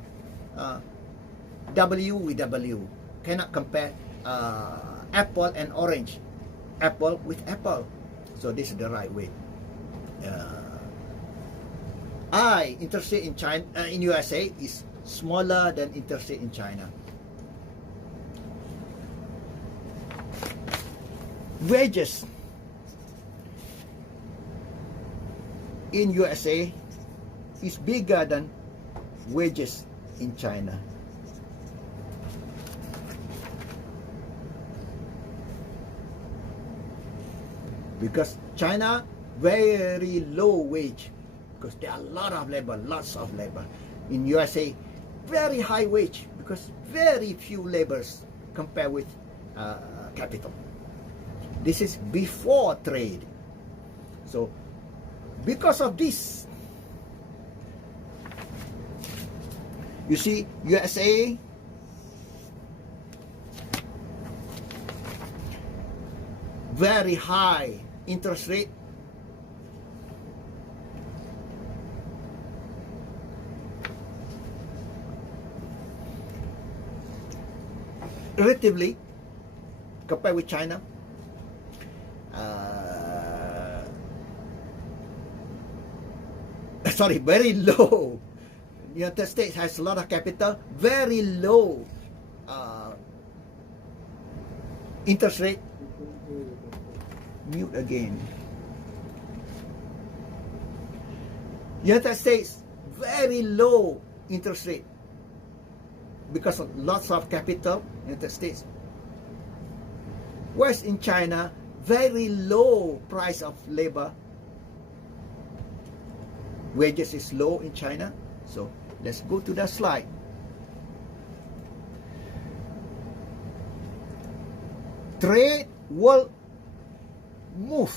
W with W. Cannot compare apple and orange, apple with apple. So this is the right way. Interest rate in China, in USA is smaller than interest rate in China. Wages in USA is bigger than wages in China. Because China very low wage, because there are a lot of labor, lots of labor. In USA, very high wage, because very few laborers compared with capital. This is before trade. So because of this, you see USA very high interest rate, relatively compared with China. Sorry, very low. United States has a lot of capital, very low interest rate. Mute again. United States very low interest rate because of lots of capital. United States. Whereas in China, very low price of labor. Wages is low in China. So let's go to the slide. Trade will move,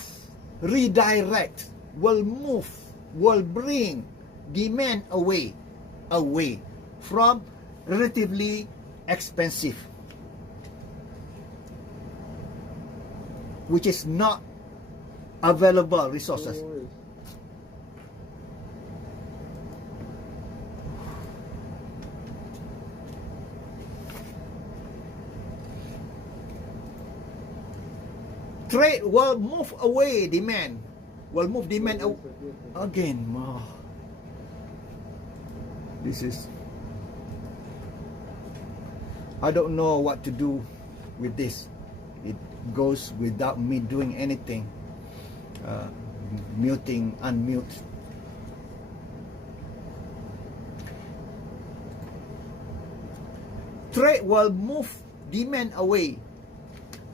redirect, will move, will bring demand away from relatively expensive, which is not available resources. Trade will move away demand, will move demand again. Oh. This is, I don't know what to do with this. It goes without me doing anything. Muting, unmute. Trade will move demand away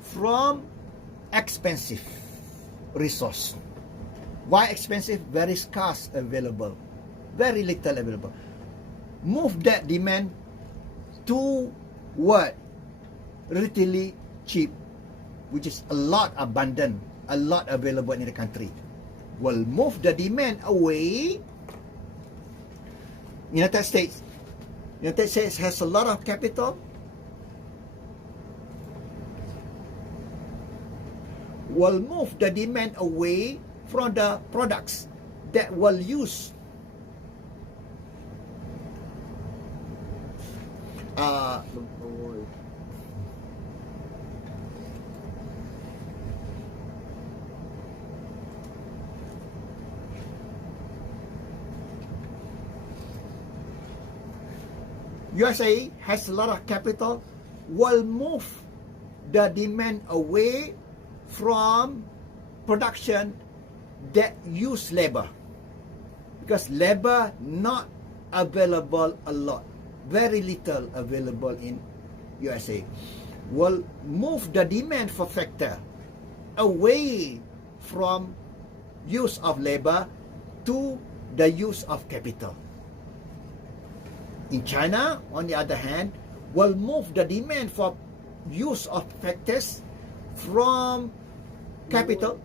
from expensive resource. Why expensive? Very scarce available, very little available. Move that demand to what? Relatively cheap, which is a lot abundant, a lot available in the country. Will move the demand away. United States has a lot of capital. Will move the demand away from the products that will use USA has a lot of capital, will move the demand away from production that use labor, because labor not available a lot, very little available in USA. Will move the demand for factor away from use of labor to the use of capital. In China, on the other hand, will move the demand for use of factors from capital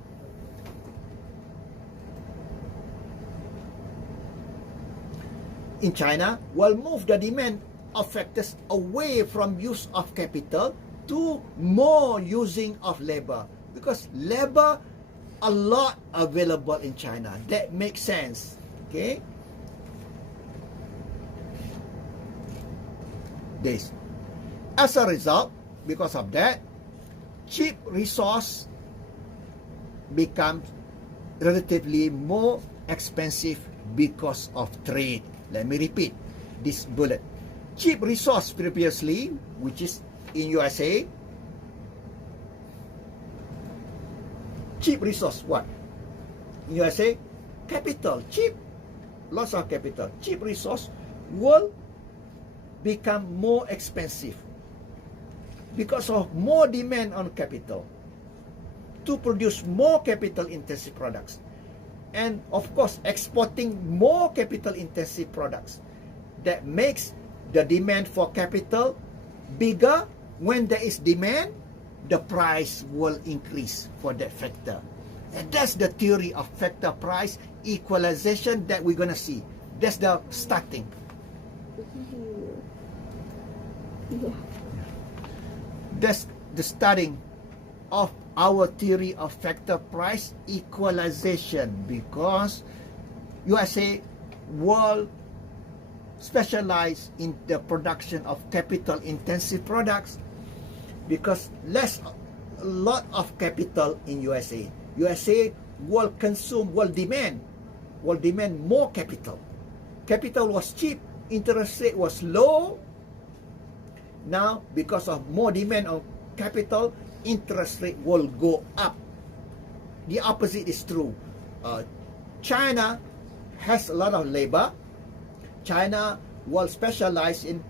in China will move the demand of factors away from use of capital to more using of labor, because labor a lot available in China. That makes sense. Okay, this as a result, because of that, cheap resource becomes relatively more expensive because of trade. Let me repeat this bullet. Cheap resource previously, which is in USA, cheap resource, what? In USA, capital, cheap, lots of capital. Cheap resource will become more expensive because of more demand on capital to produce more capital intensive products, and of course exporting more capital intensive products. That makes the demand for capital bigger. When there is demand, the price will increase for that factor. And that's the theory of factor price equalization that we're going to see. That's the starting. Yeah. That's the starting of our theory of factor price equalization, because USA will specialize in the production of capital intensive products because a lot of capital in USA. USA will consume, will demand more capital. Capital was cheap, interest rate was low. Now, because of more demand on capital, interest rate will go up. The opposite is true. China has a lot of labor. China will specialize in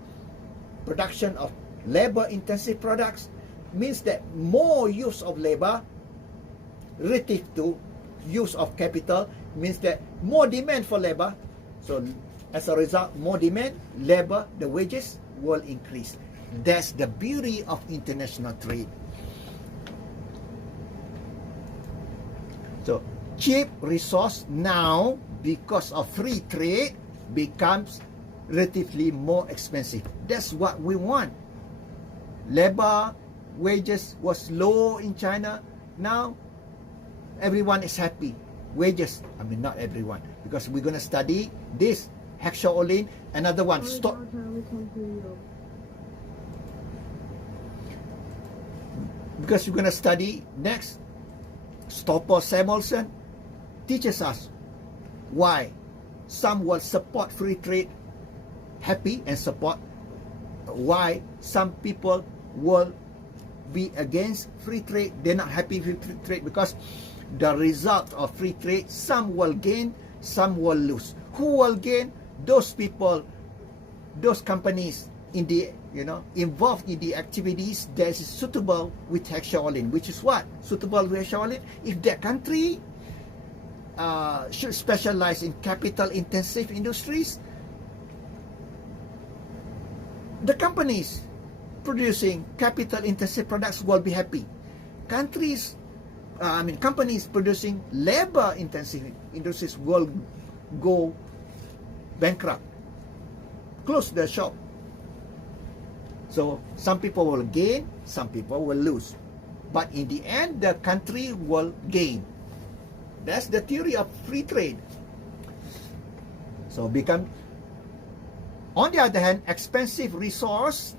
production of labor-intensive products. Means that more use of labor relative to use of capital means that more demand for labor. So, as a result, more demand, labor, the wages will increase. That's the beauty of international trade. So, cheap resource now, because of free trade, becomes relatively more expensive. That's what we want. Labor, wages was low in China. Now, everyone is happy. Wages, I mean not everyone, because we're going to study this, hexaolin, another one, stop. Because we're going to study next, Stopper Samuelson teaches us why some will support free trade, happy and support, why some people will be against free trade, they're not happy with free trade, because the result of free trade, some will gain, some will lose. Who will gain? Those people, those companies in the involved in the activities that is suitable with hexaolin, which is what? Suitable with hexaolin. If that country should specialize in capital intensive industries, the companies producing capital intensive products will be happy. Companies producing labor intensive industries will go bankrupt, close the shop. So some people will gain, some people will lose, but in the end the country will gain. That's the theory of free trade. So become, on the other hand, expensive resource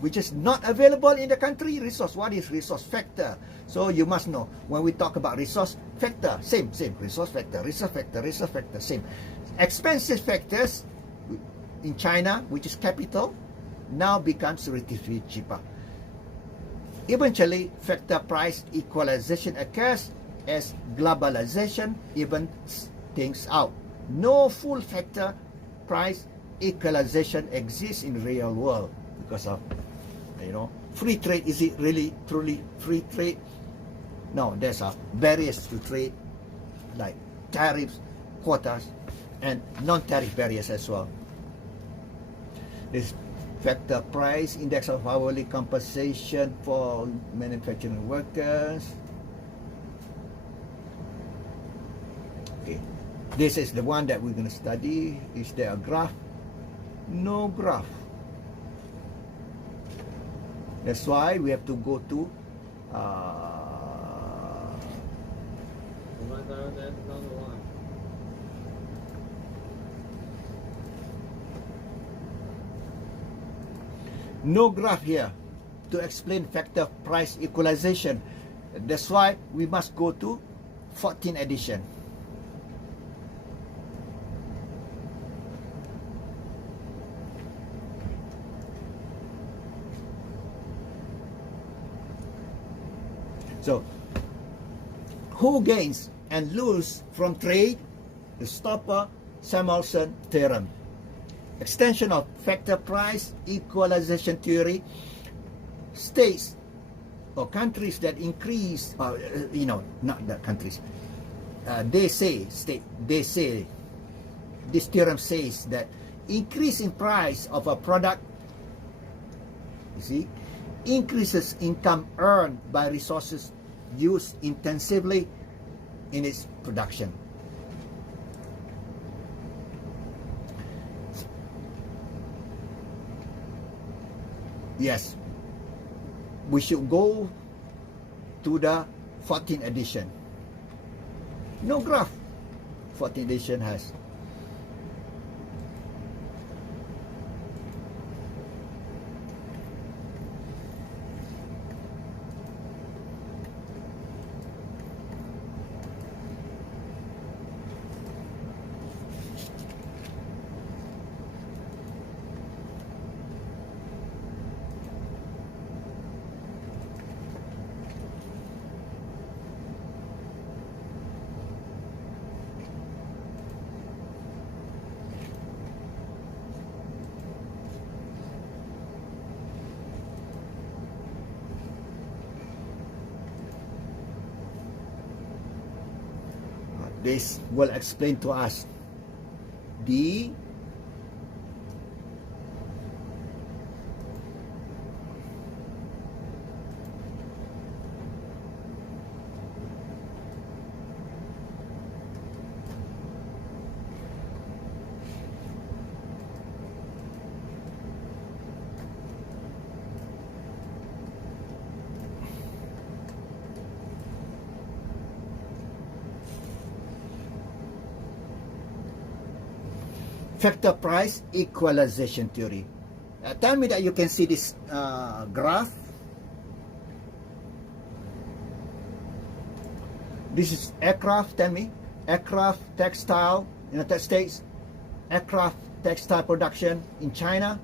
which is not available in the country. Resource, what is resource factor? So you must know, when we talk about resource factor, same, resource factor, same. Expensive factors in China, which is capital, now becomes relatively cheaper. Eventually, factor price equalization occurs as globalization evens things out. No full factor price equalization exists in the real world because of, free trade. Is it really truly free trade? No, there's barriers to trade like tariffs, quotas, and non-tariff barriers as well. This factor price index of hourly compensation for manufacturing workers. Okay, this is the one that we're going to study. Is there a graph? No graph. That's why we have to go to That's another one. no graph here to explain factor price equalization. That's why we must go to 14th edition. So, who gains and lose from trade? The Stopper-Samuelson theorem. Extension of factor price equalization theory states or countries that increase, not the countries. They say this theorem says that increase in price of a product, you see, increases income earned by resources used intensively in its production. Yes, we should go to the 14th edition. No graph. 14th edition has. This will explain to us the factor price equalization theory. Tell me that you can see this graph. This is aircraft, tell me. Aircraft, textile, United States. Aircraft, textile production in China.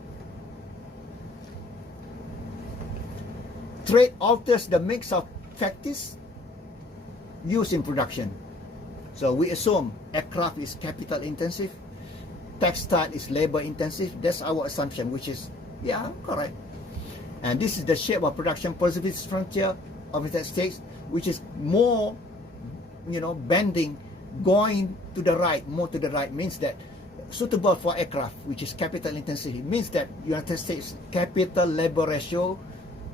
Trade alters the mix of factors used in production. So we assume aircraft is capital intensive, textile is labor intensive. That's our assumption, which is, yeah, correct. And this is the shape of production positivist frontier of the United States, which is more, bending, going to the right, more to the right, means that suitable for aircraft, which is capital intensive. It means that United States capital labor ratio,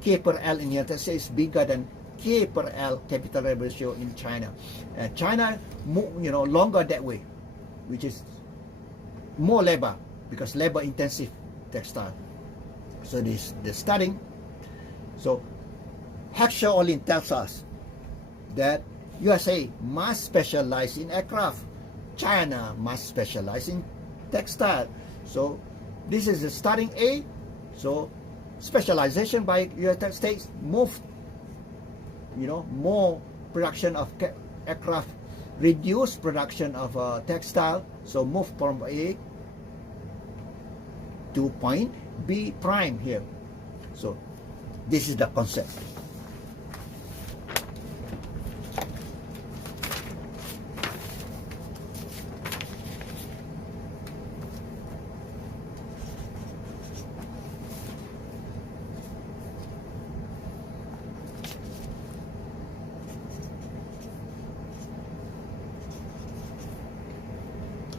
K per L in United States, is bigger than K per L capital labor ratio in China. China, longer that way, which is more labor, because labor intensive textile. So this the studying. So Hackshaw Olin tells us that USA must specialize in aircraft, China must specialize in textile. So this is the starting A. So specialization by United States, more production of aircraft, reduce production of textile. So move from A to point B prime here. So this is the concept.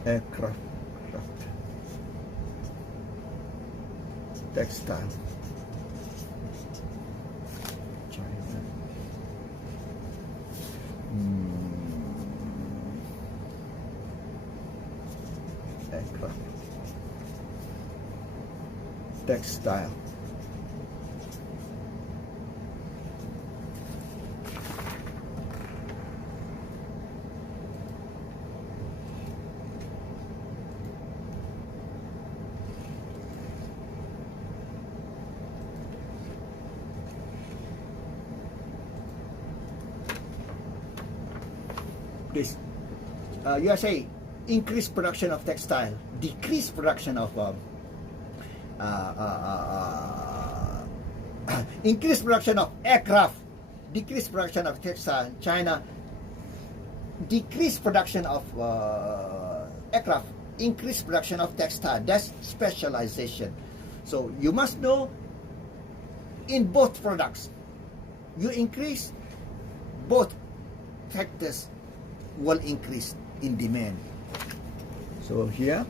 aircraft, textile, China. Aircraft, textile. This USA increase production of textile, decrease production of increase production of aircraft, decrease production of textile. China decrease production of aircraft, increase production of textile. That's specialization. So you must know, in both products, you increase, both factors will increase in demand. So here